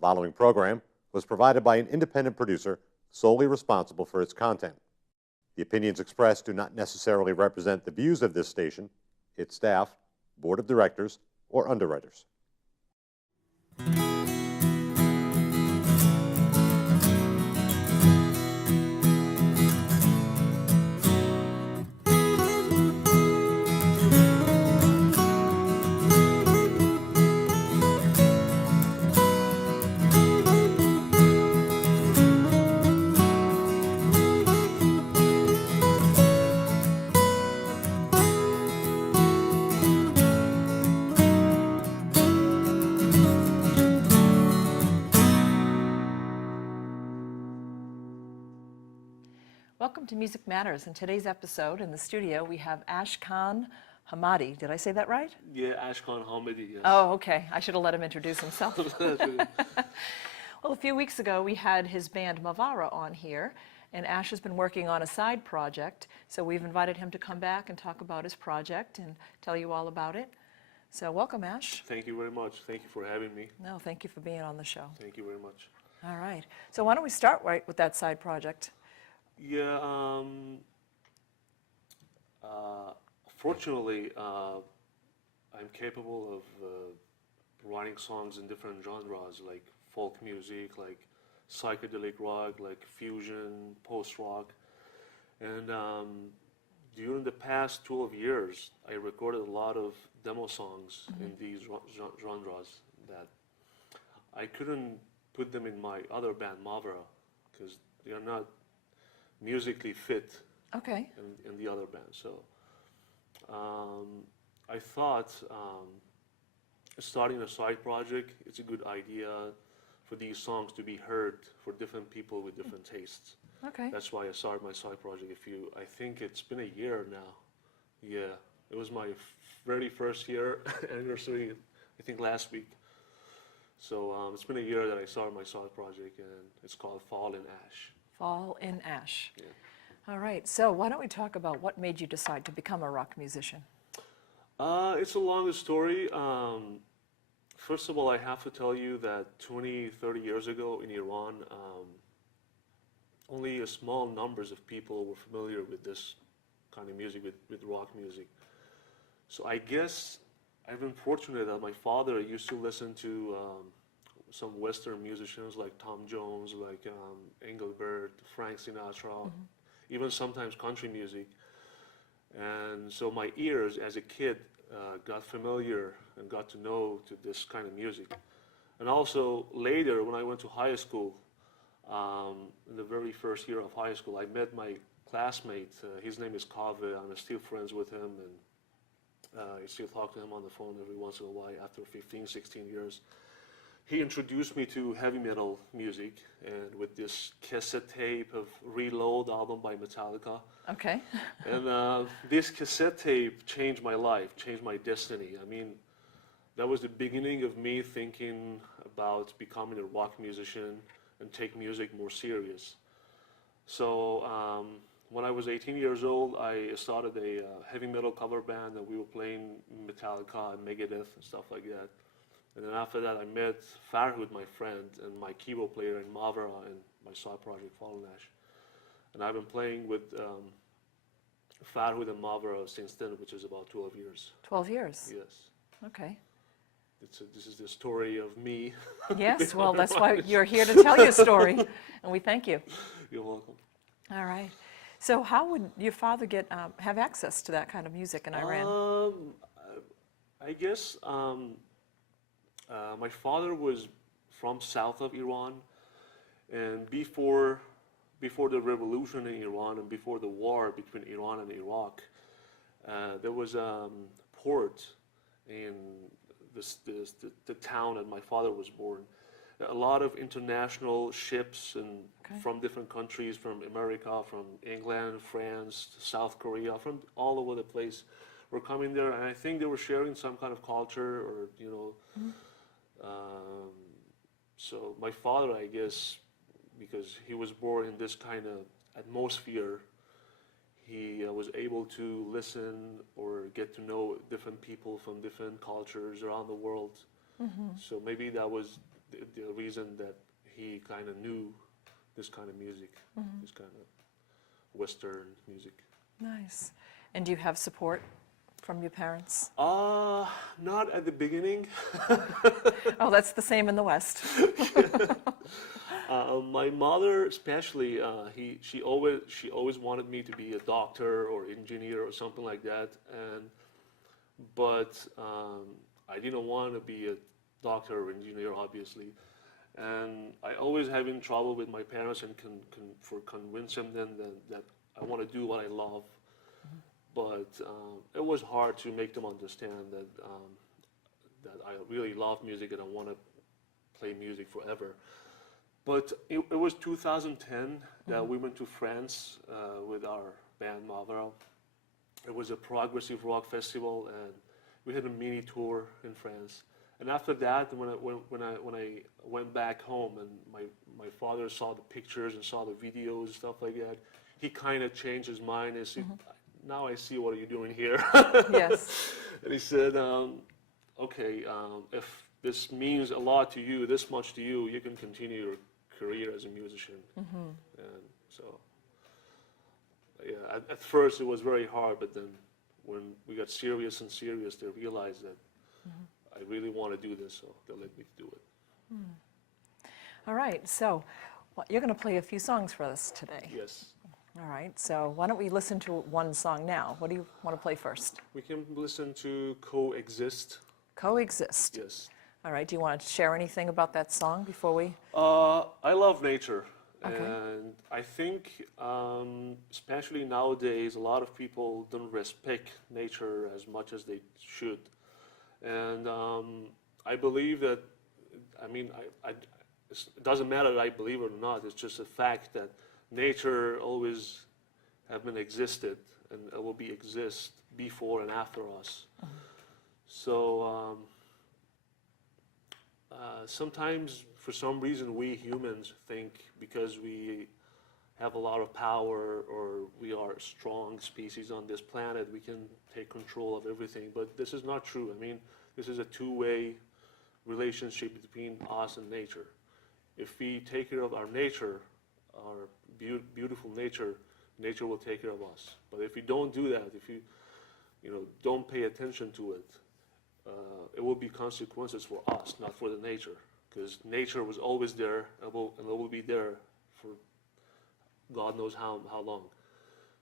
following program was provided by an independent producer solely responsible for its content. The opinions expressed do not necessarily represent the views of this station, its staff, board of directors, or underwriters. Welcome to Music Matters. In today's episode, in the studio, we have Ashkan Hamedi. Did I say that right? Yeah, Ashkan Hamedi, yes. Oh, okay. I should have let him introduce himself. Well, a few weeks ago, we had his band Mavara on here, and Ash has been working on a side project, so we've invited him to come back and talk about his project and tell you all about it. So welcome, Ash. Thank you very much. Thank you for having me. No, thank you for being on the show. Thank you very much. All right. So why don't we start right with that side project? Yeah, fortunately, I'm capable of writing songs in different genres, like folk music, like psychedelic rock, like fusion, post-rock. And during the past 12 years, I recorded a lot of demo songs in these genres that I couldn't put them in my other band, Mavara, because they are not musically fit Okay. in the other band. So I thought starting a side project, it's a good idea for these songs to be heard for different people with different tastes. Okay. That's why I started my side project. I think it's been a year now. Yeah, it was my very first year anniversary, I think last week. So it's been a year that I started my side project, and it's called Fall in Ash. Fall in Ash. Yeah. All right. So why don't we talk about what made you decide to become a rock musician? It's a long story. First of all, I have to tell you that 20, 30 years ago in Iran, only a small numbers of people were familiar with this kind of music, with rock music. So I guess I've been fortunate that my father used to listen to some Western musicians like Tom Jones, like Engelbert, Frank Sinatra, even sometimes country music. And so my ears as a kid got familiar and got to know to this kind of music. And also later when I went to high school, in the very first year of high school, I met my classmate. His name is Kaveh. I'm still friends with him, and I still talk to him on the phone every once in a while after 15, 16 years. He introduced me to heavy metal music, and with this cassette tape of Reload album by Metallica. Okay. And this cassette tape changed my life, changed my destiny. I mean, that was the beginning of me thinking about becoming a rock musician and take music more serious. So when I was 18 years old, I started a heavy metal cover band, and we were playing Metallica and Megadeth and stuff like that. And then after that, I met Farhud, my friend, and my keyboard player in Mavara and my side project, Fall in Ash. And I've been playing with Farhud and Mavara since then, which is about 12 years. 12 years? Yes. Okay. This is the story of me. Yes, well, that's why you're here to tell your story, and we thank you. You're welcome. All right. So how would your father have access to that kind of music in Iran? I guess my father was from south of Iran, and before the revolution in Iran and before the war between Iran and Iraq, there was a port in the town that my father was born. A lot of international ships and from different countries, from America, from England, France, South Korea, from all over the place, were coming there, and I think they were sharing some kind of culture, or so my father, I guess, because he was born in this kind of atmosphere, he was able to listen or get to know different people from different cultures around the world. So maybe that was the reason that he kind of knew this kind of music, this kind of Western music. Nice. And do you have support from your parents? Not at the beginning. Oh, that's the same in the West. My mother, especially, she always wanted me to be a doctor or engineer or something like that, but I didn't want to be a doctor or engineer, obviously, and I always having trouble with my parents and for convincing them that I want to do what I love, but it was hard to make them understand that I really love music and I want to play music forever. But it was 2010 that we went to France with our band Mavara. It was a progressive rock festival, and we had a mini tour in France. And after that, when I went back home and my father saw the pictures and saw the videos and stuff like that, he kind of changed his mind and said, "Now I see what you're doing here." Yes. And he said, "Okay, if this means a lot to you, this much to you, you can continue your career as a musician." And so, yeah, at first it was very hard, but then when we got serious, they realized that I really want to do this, so they let me do it. All right, so you're going to play a few songs for us today. Yes. All right, so why don't we listen to one song now? What do you want to play first? We can listen to Coexist. Coexist. Yes. All right, do you want to share anything about that song before we? I love nature. Okay. And I think, especially nowadays, a lot of people don't respect nature as much as they should. And I believe that, it doesn't matter that I believe it or not, it's just a fact that nature always have been existed and it will exist before and after us. So sometimes, for some reason, we humans think because we have a lot of power or we are a strong species on this planet, we can take control of everything. But this is not true. I mean, this is a two-way relationship between us and nature. If we take care of our nature, our beautiful nature, nature will take care of us. But if we don't do that, if you don't pay attention to it, it will be consequences for us, not for the nature. Because nature was always there and it will be there for God knows how long.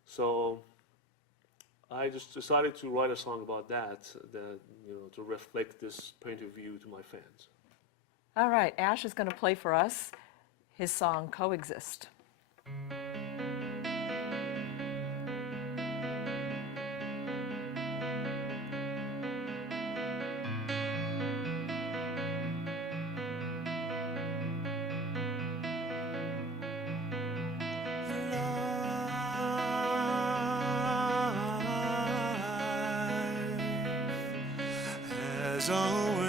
So I just decided to write a song about that to reflect this point of view to my fans. All right, Ash is going to play for us his song Coexist. Has always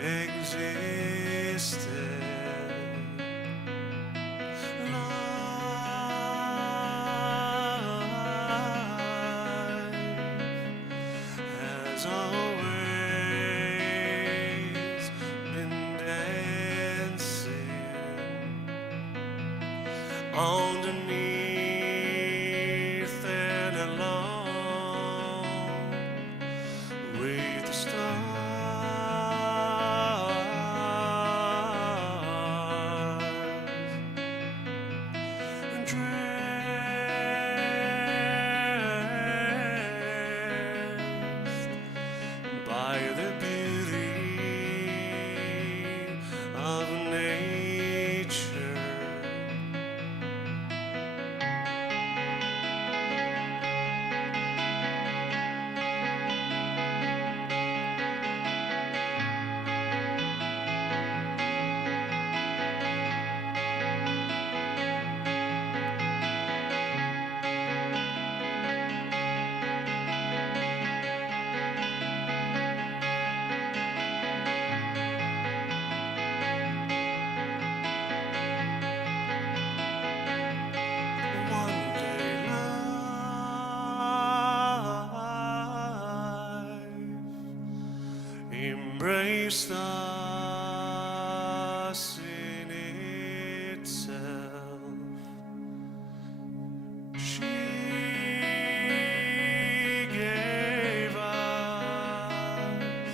existed. Life has always been dancing underneath and along with the stars and dressed by the beauty of nature. Christus in itself. She gave us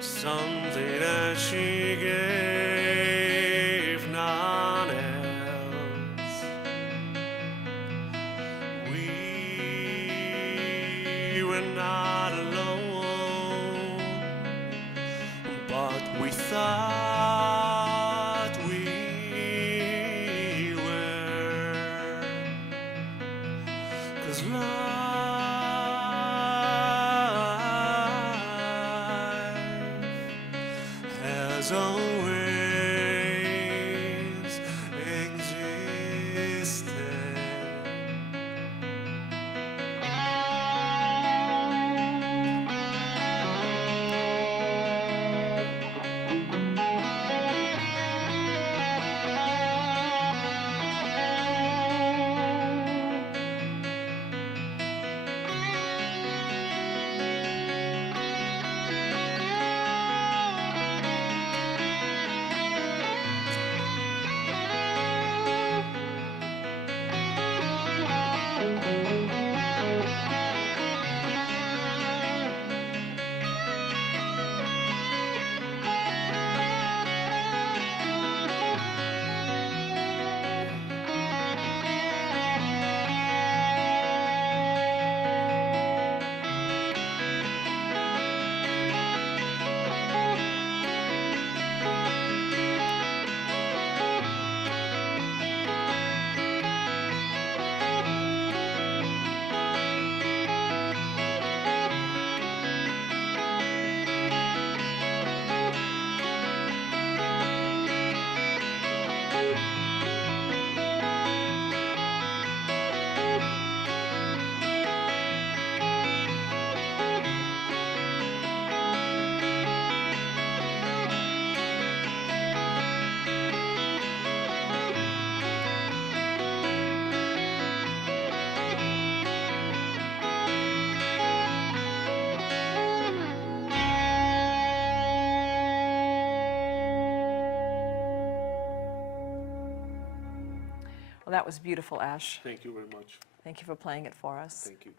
something that she gave none else. We were not alone, but we thought we were. 'Cause life has always existed. Well, that was beautiful, Ash. Thank you very much. Thank you for playing it for us. Thank you.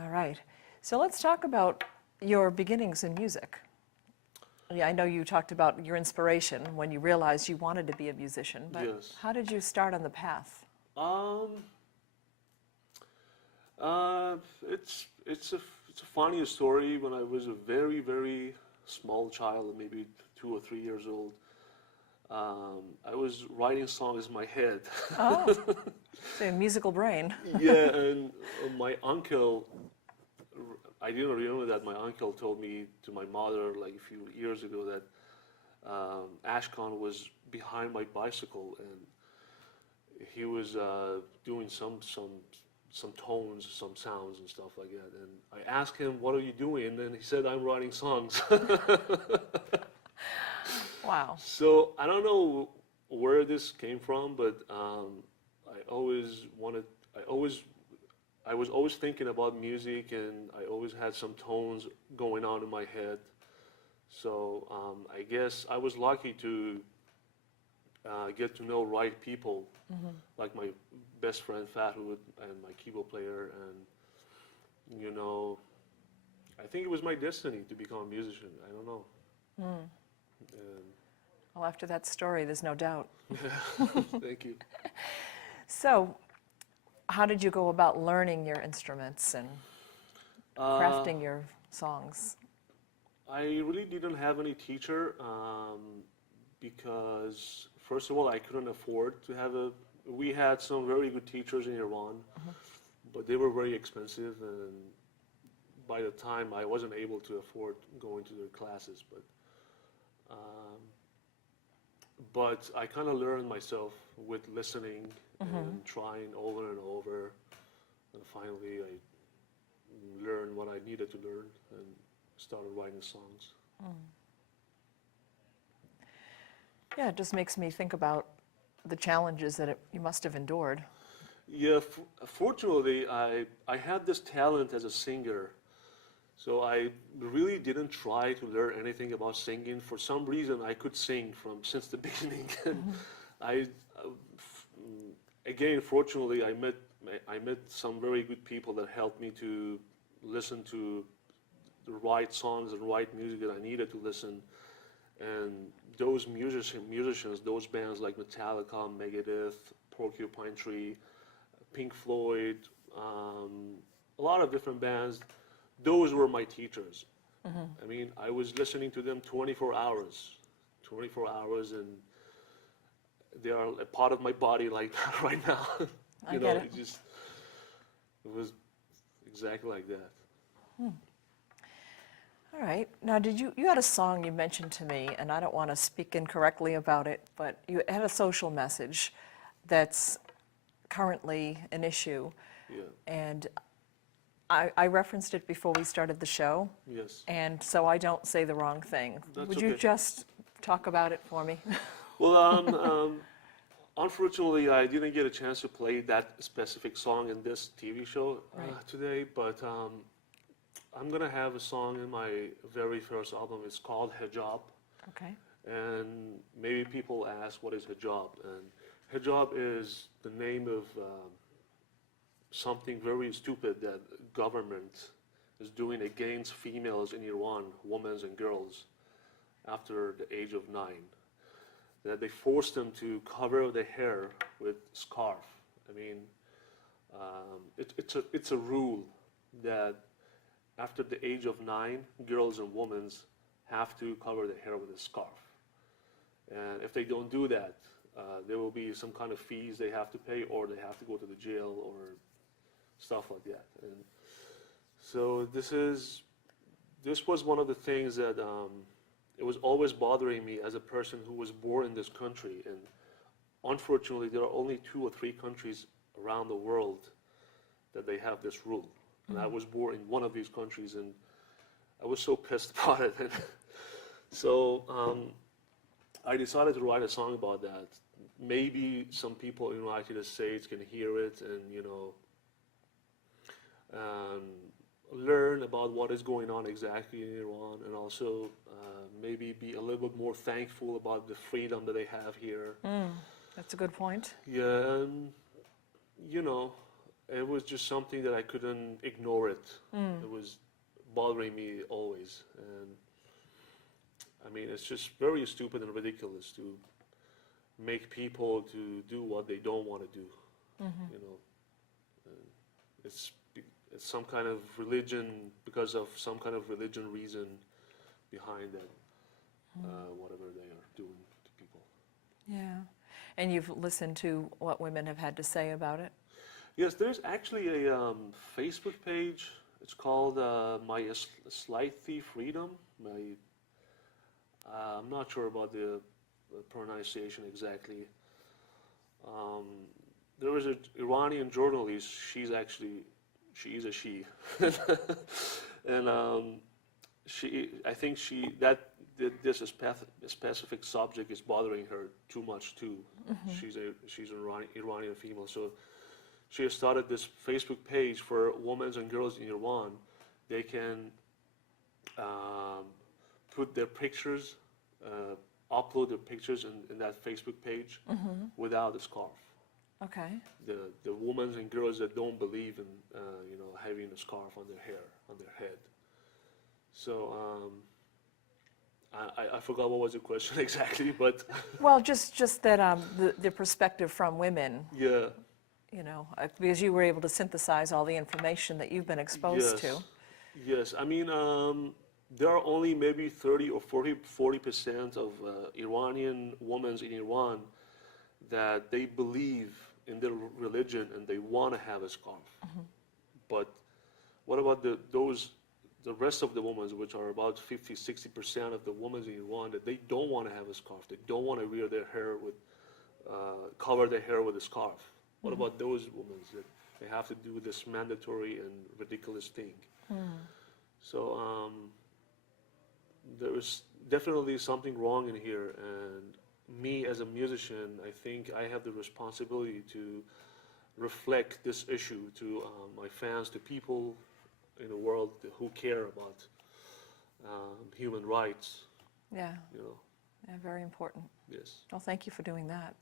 All right. So let's talk about your beginnings in music. Yeah, I know you talked about your inspiration when you realized you wanted to be a musician, but Yes. how did you start on the path? It's a funny story. When I was a very, very small child, maybe 2 or 3 years old, I was writing songs in my head. Oh, so a musical brain. Yeah, and my uncle, I didn't remember that my uncle told me to my mother like a few years ago that Ashkan was behind my bicycle and he was doing some tones, some sounds and stuff like that. And I asked him, "What are you doing?" And then he said, "I'm writing songs." Wow. So I don't know where this came from, but I was always thinking about music, and I always had some tones going on in my head. So I guess I was lucky to get to know right people, like my best friend Fatou and my keyboard player, and I think it was my destiny to become a musician. I don't know. Well, after that story, there's no doubt. Thank you. So, how did you go about learning your instruments and crafting your songs? I really didn't have any teacher because, first of all, I couldn't afford to have we had some very good teachers in Iran, but they were very expensive, and by the time I wasn't able to afford going to their classes. But I kind of learned myself with listening and trying over and over, and finally I learned what I needed to learn and started writing songs. Yeah, it just makes me think about the challenges that you must have endured. Yeah, fortunately, I had this talent as a singer, So I really didn't try to learn anything about singing. For some reason, I could sing since the beginning. And I, again, fortunately, I met some very good people that helped me to listen to the right songs and right music that I needed to listen. And those musicians, those bands like Metallica, Megadeth, Porcupine Tree, Pink Floyd, a lot of different bands, those were my teachers. I mean, I was listening to them 24 hours, and they are a part of my body like right now. I get it. It was exactly like that. All right. Now, you had a song you mentioned to me, and I don't want to speak incorrectly about it, but you had a social message that's currently an issue. Yeah. And I referenced it before we started the show, Yes. and so I don't say the wrong thing. That's Would you okay. just talk about it for me? Well, unfortunately, I didn't get a chance to play that specific song in this TV show Right. today, but I'm gonna have a song in my very first album. It's called Hijab, Okay. and maybe people ask, what is hijab? And hijab is the name of something very stupid that government is doing against females in Iran, women and girls, after the age of 9. That they force them to cover their hair with scarf. I mean, it's a rule that after the age of 9, girls and women have to cover their hair with a scarf. And if they don't do that, there will be some kind of fees they have to pay, or they have to go to the jail or stuff like that. And so this was one of the things that it was always bothering me as a person who was born in this country. And unfortunately, there are only 2 or 3 countries around the world that they have this rule. And I was born in one of these countries, and I was so pissed about it. And so I decided to write a song about that. Maybe some people in the United States can hear it and, learn about what is going on exactly in Iran, and also maybe be a little bit more thankful about the freedom that they have here. That's a good point. Yeah, and, it was just something that I couldn't ignore it. It was bothering me always. And I mean, it's just very stupid and ridiculous to make people to do what they don't want to do. And it's some kind of religion, because of some kind of religion reason behind that, whatever they are doing to people. Yeah. And you've listened to what women have had to say about it? Yes, there's actually a Facebook page. It's called My Slightly Freedom. I'm not sure about the pronunciation exactly. There was an Iranian journalist. She is a she, and I think this specific subject is bothering her too much too. She's an Iranian female, so she has started this Facebook page for women and girls in Iran. They can put their pictures, upload their pictures in that Facebook page without a scarf. Okay. The women and girls that don't believe in having a scarf on their hair, on their head. So I forgot what was the question exactly, but Well, just that the perspective from women, yeah. because you were able to synthesize all the information that you've been exposed to. Yes, I mean, there are only maybe 30 or 40% of Iranian women in Iran that they believe in their religion and they want to have a scarf. But what about the rest of the women, which are about 50-60% of the women in Iran, that they don't want to have a scarf? They don't want to wear their hair cover their hair with a scarf. What about those women that they have to do this mandatory and ridiculous thing? So there is definitely something wrong in here, and me as a musician, I think I have the responsibility to reflect this issue to my fans, to people in a world who care about human rights. Yeah, You know, yeah, very important. yes. Well, thank you for doing that.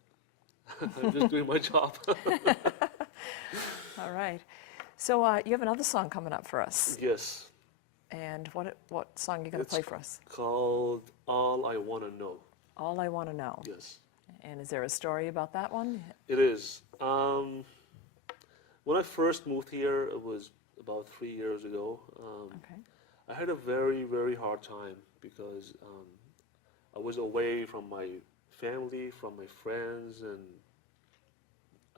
I'm just doing my job. All right. So you have another song coming up for us. Yes. And what song are you going to play for us? Called All I Wanna Know. All I Want to Know. Yes. And is there a story about that one? It is. When I first moved here, it was about 3 years ago. Okay. I had a very, very hard time because I was away from my family, from my friends, and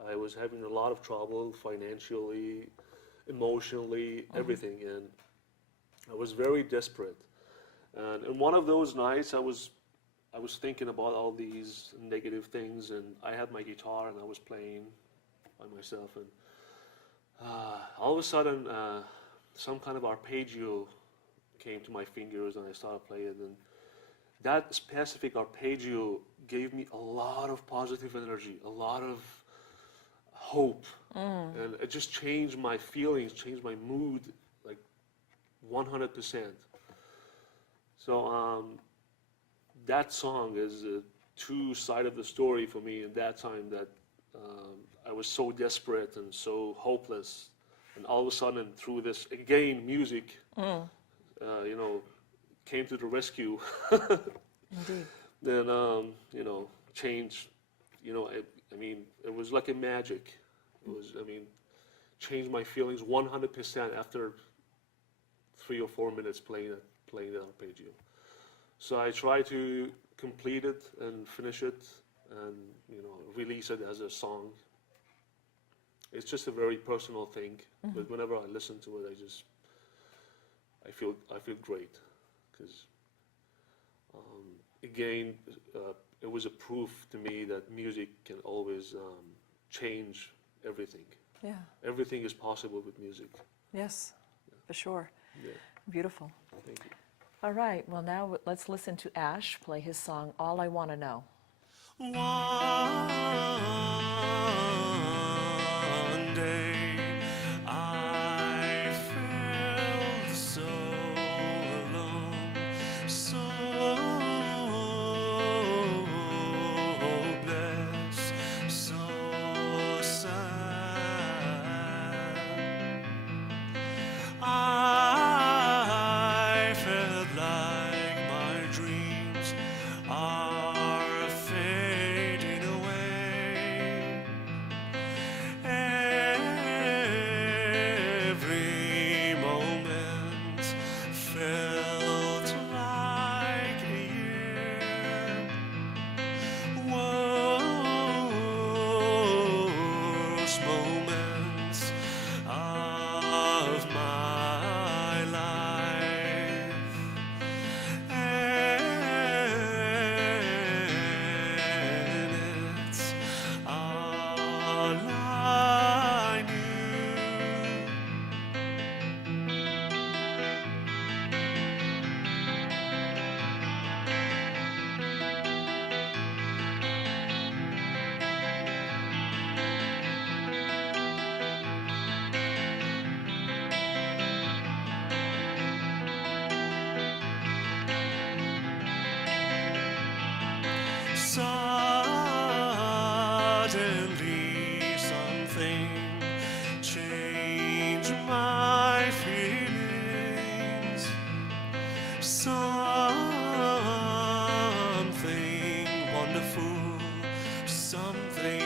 I was having a lot of trouble financially, emotionally, everything. And I was very desperate. And in one of those nights, I was thinking about all these negative things, and I had my guitar and I was playing by myself, and all of a sudden, some kind of arpeggio came to my fingers, and I started playing. And that specific arpeggio gave me a lot of positive energy, a lot of hope, and it just changed my feelings, changed my mood, like 100%. So that song is a true side of the story for me in that time, that I was so desperate and so hopeless, and all of a sudden through this again music, you know, came to the rescue. Indeed. Then you know, changed. You know, I mean, it was like a magic. It was, I mean, changed my feelings 100% after 3 or 4 minutes playing the arpeggio. So I try to complete it and finish it, and you know, release it as a song. It's just a very personal thing, but whenever I listen to it, I feel great, because again, it was a proof to me that music can always change everything. Yeah. Everything is possible with music. Yes, for sure. Yeah, Beautiful. thank you. All right. Well, now let's listen to Ash play his song, All I Want to Know. One day I felt so alone, so hopeless, so sad. I felt like my dreams are fading away. Every moment felt like a year. Worst moments of my life, and it's all I knew. Suddenly something changed my feelings. Something wonderful, something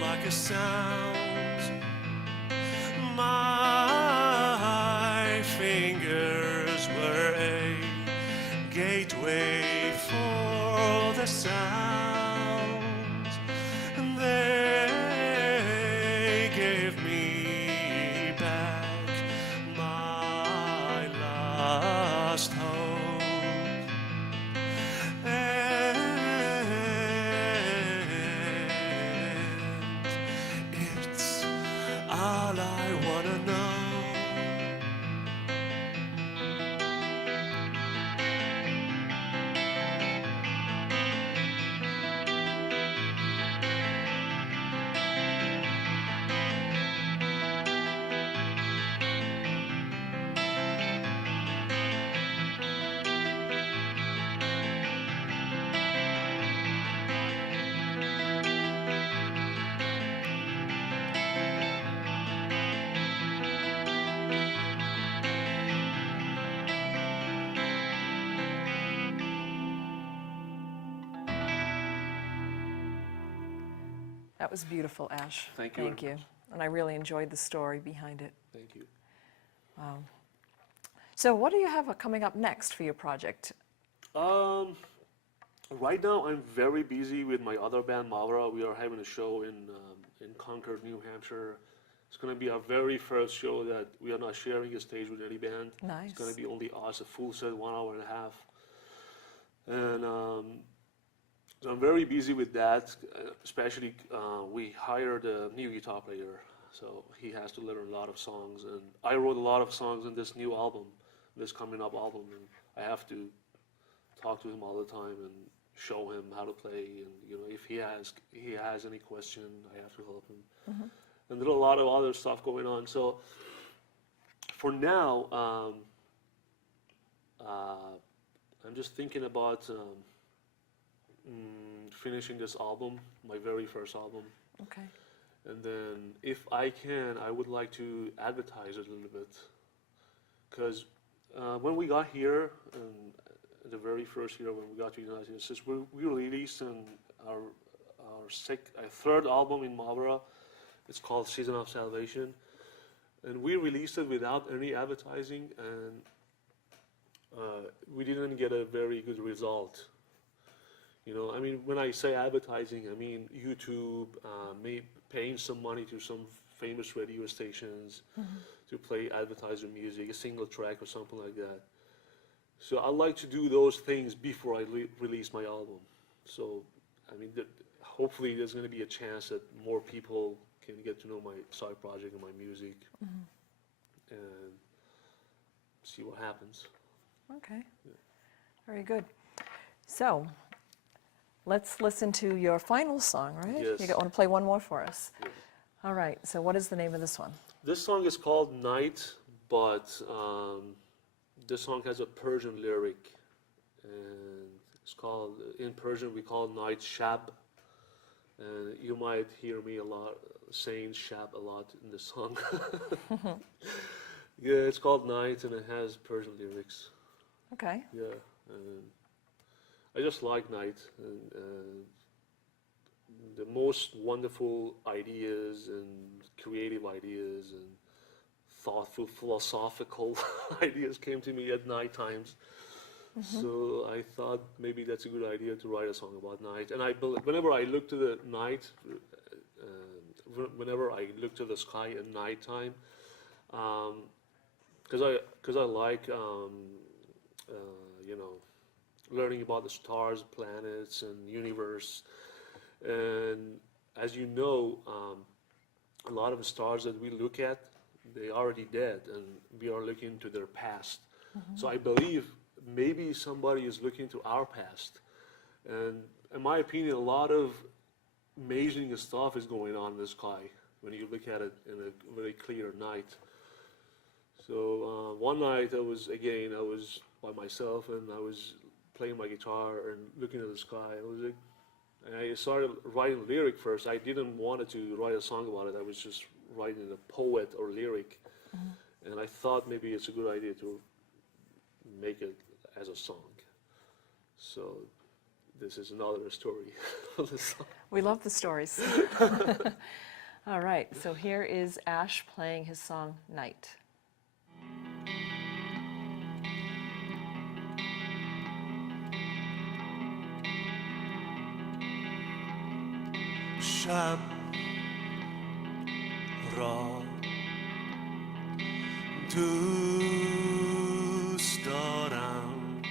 like a sound. My fingers were a gateway for the sound, and they gave me back my last hope. And it's all I wanna know. That was beautiful, Ash. Thank you Thank very you. And I really enjoyed the story behind it. Thank you. So what do you have coming up next for your project? Right now, I'm very busy with my other band, Mavara. We are having a show in Concord, New Hampshire. It's going to be our very first show that we are not sharing a stage with any band. Nice. It's going to be only us, a full set, 1 hour and a half. And so I'm very busy with that, especially we hired a new guitar player. So he has to learn a lot of songs. And I wrote a lot of songs in this new album, this coming up album. And I have to talk to him all the time and show him how to play. And you know, if he has any question, I have to help him. Mm-hmm. And there's a lot of other stuff going on. So for now, I'm just thinking about finishing this album, my very first album. Okay. And then if I can, I would like to advertise it a little bit. Because when we got here, the very first year when we got to the United States, we released our third album in Mavara. It's called Season of Salvation. And we released it without any advertising, and we didn't get a very good result. You know, I mean, when I say advertising, I mean YouTube, paying some money to some famous radio stations to play advertiser music, a single track or something like that. So I like to do those things before I release my album. So, I mean, hopefully there's going to be a chance that more people can get to know my side project and my music and see what happens. Okay. Very good. So let's listen to your final song, right? Yes. You want to play one more for us? Yeah. All right. So what is the name of this one? This song is called Night, but this song has a Persian lyric, and it's called, in Persian we call Night Shab, and you might hear me a lot saying Shab a lot in the song. Yeah, it's called Night and it has Persian lyrics. Okay. Yeah, and I just like Night, and the most wonderful ideas and creative ideas and thoughtful, philosophical ideas came to me at night times. So I thought maybe that's a good idea to write a song about night. And whenever I look to the night, whenever I look to the sky at nighttime, because I like you know, learning about the stars, planets, and universe. And as you know, a lot of the stars that we look at, they're already dead, and we are looking to their past. So I believe maybe somebody is looking to our past. And in my opinion, a lot of amazing stuff is going on in the sky when you look at it in a very clear night. So one night I was by myself, and I was playing my guitar and looking at the sky. And I started writing lyric first. I didn't want to write a song about it. I was just writing a poet or lyric. And I thought maybe it's a good idea to make it as a song. So this is another story of the song. We love the stories. All right. So here is Ash playing his song Night. شب را دوست دارم،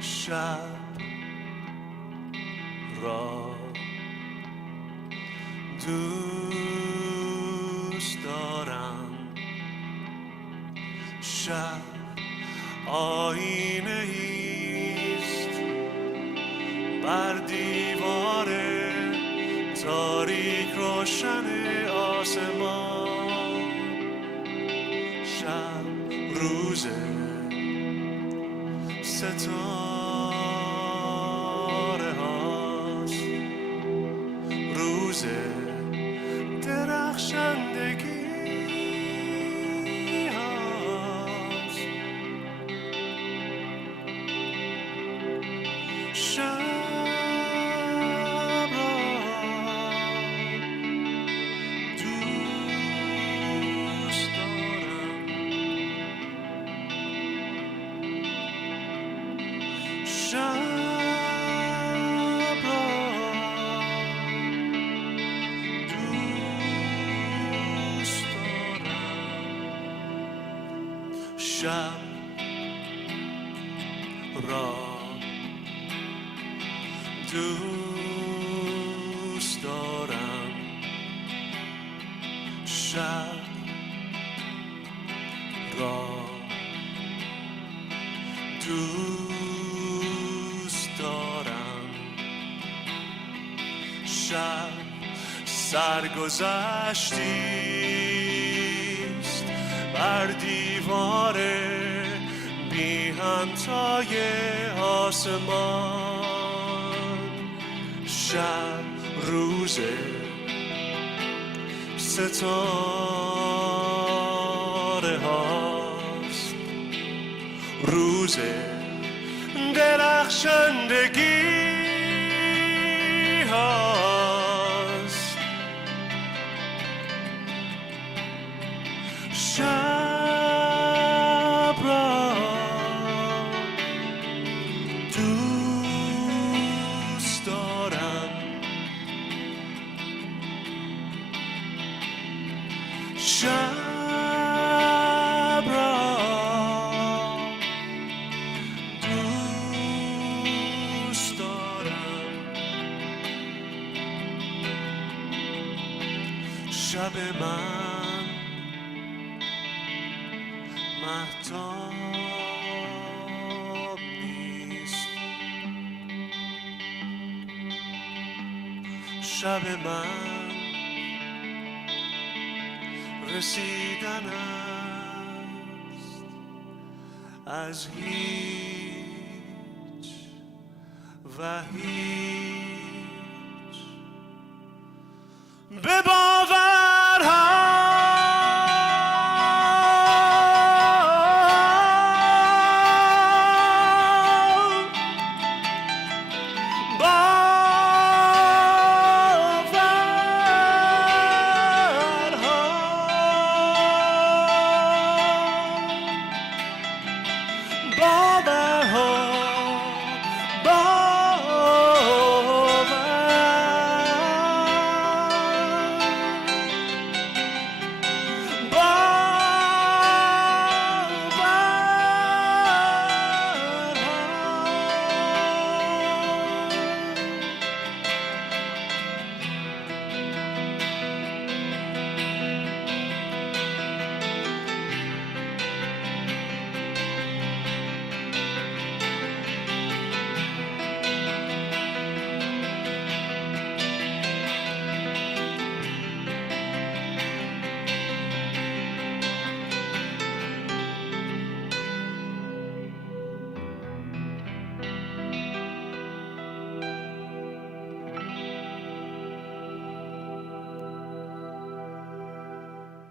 شب را دوست دارم، شب آینه ایست بر دیوار تاریک روشن آسمان، شب روزه ستاره هاست، روزه درخشندگی هاست، شب را شب را دوست دارم شب را دوست دارم شب را دوست دارم شب سرگذشتیست بر دیوار بی همتای آسمان شب روز ستاره هاست روز درخشندگی هاست شب را دوست دارم شب را دوست دارم شب من مهتاب نیست شب من رسیدن است از هیچ و هیچ به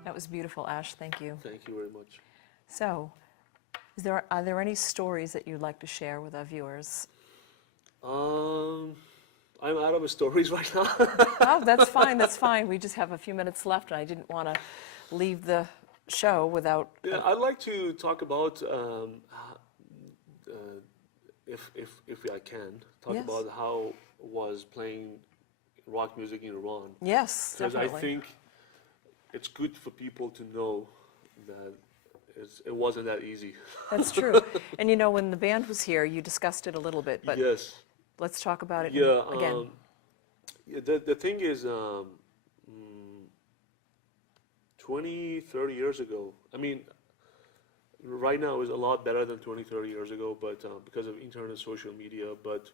That was beautiful, Ash. Thank you. Thank you very much. So, are there any stories that you'd like to share with our viewers? I'm out of stories right now. Oh, that's fine. That's fine. We just have a few minutes left, and I didn't want to leave the show without. Yeah, I'd like to talk about, if I can, talk Yes. about how was playing rock music in Iran. Yes, Because definitely. I think it's good for people to know that it wasn't that easy. That's true. And you know, when the band was here, you discussed it a little bit, but Yes. let's talk about it Yeah. again. Yeah, the thing is, 20, 30 years ago, I mean, right now is a lot better than 20, 30 years ago, but because of internet, social media, but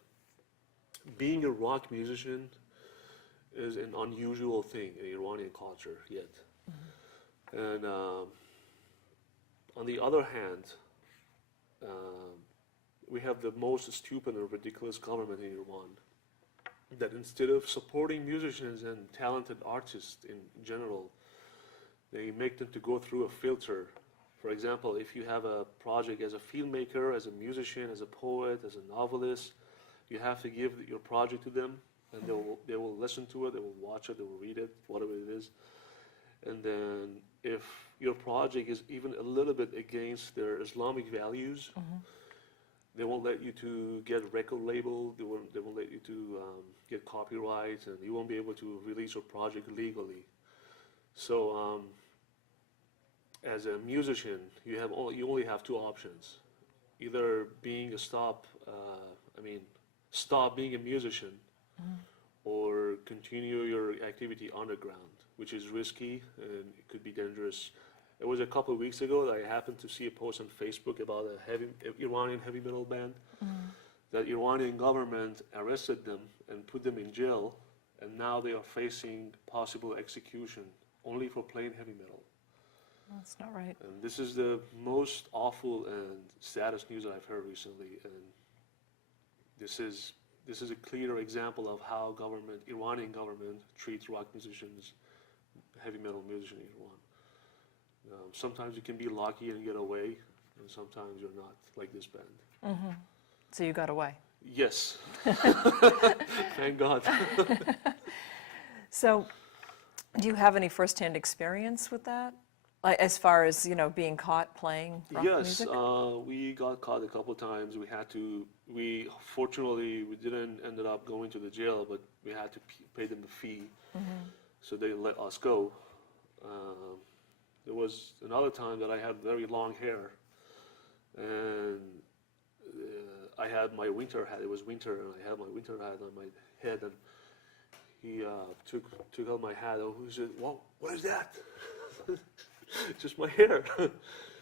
being a rock musician is an unusual thing in Iranian culture yet. And on the other hand, we have the most stupid and ridiculous government in Iran that instead of supporting musicians and talented artists in general, they make them to go through a filter. For example, if you have a project as a filmmaker, as a musician, as a poet, as a novelist, you have to give your project to them, and they will listen to it, they will watch it, they will read it, whatever it is. And then if your project is even a little bit against their Islamic values, they won't let you to get a record label. They won't let you to get copyright, and you won't be able to release your project legally. So as a musician, you only have two options: either stop being a musician, or continue your activity underground, which is risky and it could be dangerous. It was a couple of weeks ago that I happened to see a post on Facebook about a Iranian heavy metal band. The Iranian government arrested them and put them in jail, and now they are facing possible execution only for playing heavy metal. That's not right. And this is the most awful and saddest news that I've heard recently. And this is a clear example of how Iranian government treats rock musicians, heavy metal musicians in Iran. Sometimes you can be lucky and get away, and sometimes you're not, like this band. So you got away. Yes. Thank God. So do you have any firsthand experience with that? Like, as far as, being caught playing rock music? Yes, we got caught a couple of times. Fortunately, we didn't ended up going to the jail, but we had to pay them a fee, so they let us go. There was another time that I had very long hair, and I had my winter hat. It was winter, and I had my winter hat on my head, and he took out my hat. Oh, he said, "Whoa, what is that?" Just my hair. I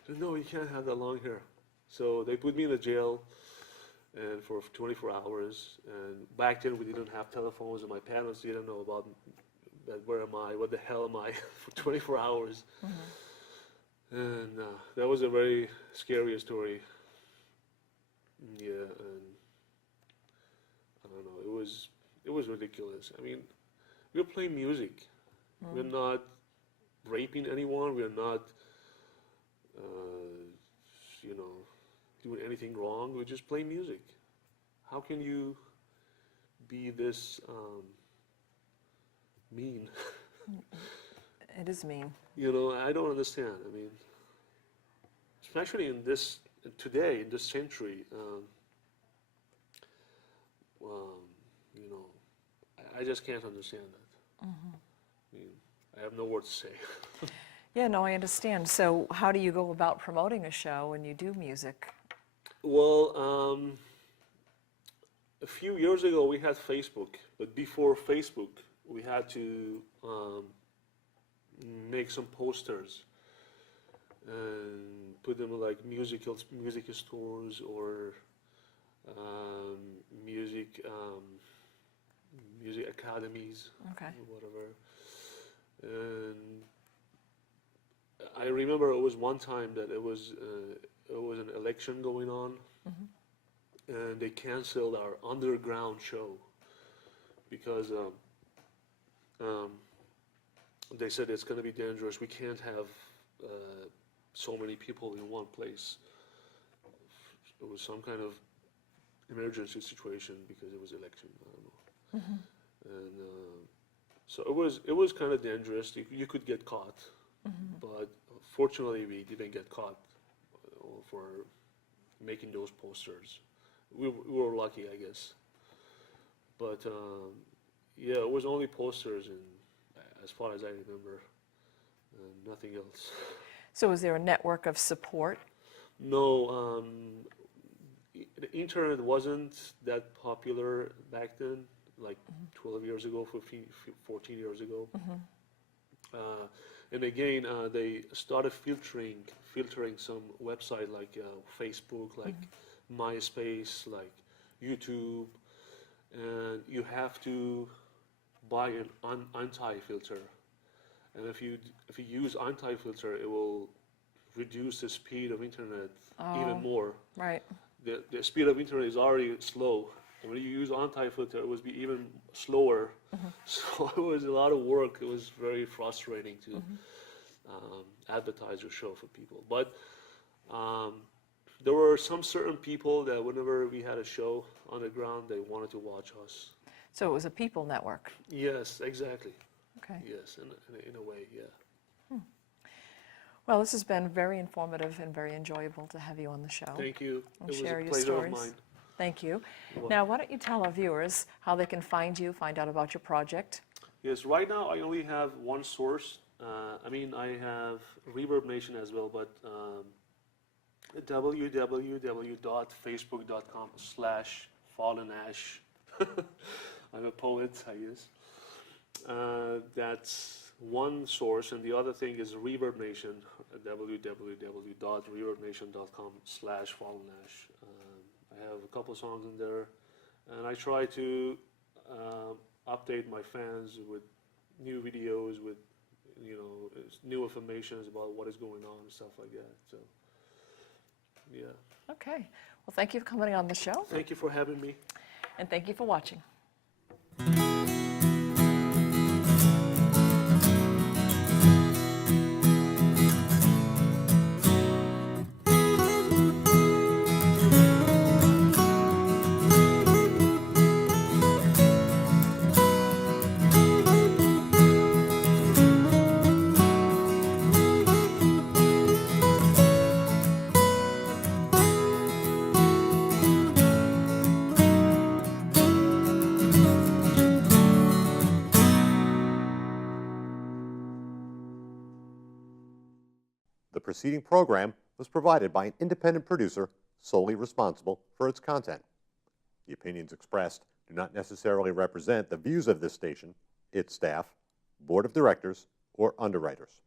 said, "No, you can't have that long hair." So they put me in the jail, and for 24 hours. And back then we didn't have telephones, and my parents didn't know about that. Where am I? What the hell am I? For 24 hours. And that was a very scary story. Yeah, and I don't know. It was ridiculous. I mean, we're playing music. We're not raping anyone. We're not, doing anything wrong. We just play music. How can you be this mean? It is mean. I don't understand. I mean, especially today, in this century, I just can't understand that. I mean, I have no words to say. Yeah, no, I understand. So how do you go about promoting a show when you do music? Well, a few years ago we had Facebook, but before Facebook, we had to make some posters and put them in like music stores or music academies, Okay. whatever. And I remember it was one time that it was an election going on, and they canceled our underground show because they said it's going to be dangerous. We can't have so many people in one place. It was some kind of emergency situation because it was election. I don't know. And so it was kind of dangerous. You could get caught, but fortunately we didn't get caught for making those posters. We were lucky, I guess. But yeah, it was only posters, and as far as I remember, nothing else. So is there a network of support? No, the internet wasn't that popular back then, like 12 years ago, 14 years ago. And again, they started filtering some website like Facebook, like MySpace, like YouTube, and you have to buy an anti-filter. And if you use anti-filter, it will reduce the speed of internet even more. Right. The speed of internet is already slow, and when you use anti-filter, it would be even slower. So it was a lot of work. It was very frustrating to advertise your show for people. But there were some certain people that whenever we had a show on the ground, they wanted to watch us. So it was a people network. Yes, exactly. Okay. Yes, in a way, yeah. Well, this has been very informative and very enjoyable to have you on the show. Thank you. And It was share a your pleasure of stories. mine. Thank you. Now, why don't you tell our viewers how they can find you, find out about your project? Yes, right now I only have one source. I have Reverb Nation as well, but www.facebook.com/fallanash. I'm a poet, I guess. That's one source, and the other thing is Reverb Nation, www.reverbnation.com/fallanash. I have a couple songs in there, and I try to update my fans with new videos, with new information about what is going on and stuff like that. So, yeah. Okay. Well, thank you for coming on the show, Thank you for having me. and thank you for watching. The preceding program was provided by an independent producer solely responsible for its content. The opinions expressed do not necessarily represent the views of this station, its staff, board of directors, or underwriters.